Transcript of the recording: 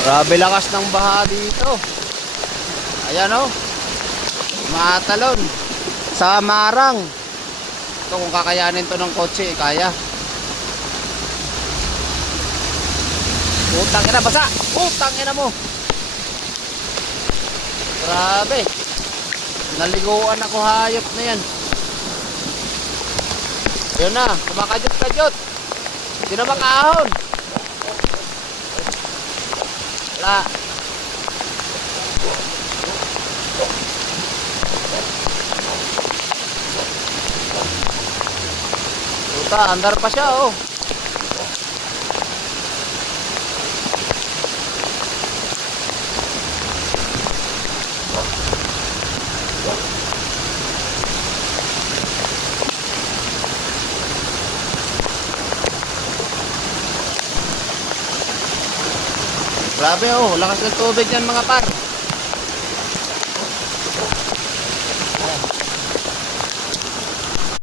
Grabe lakas ng baha dito. Ayan oh. Matalon. Sa Marang. Ito kung kakayanin to ng kotse, kaya. Putang ina, basa! Putang ina mo! Grabe. Naliguan ako, hayop na yan. Yun na, kumakajot-kajot. Hindi na makahon. Wala. Puta, andar pa siya oh. Grabe oh, lakas ng tubig yan mga par.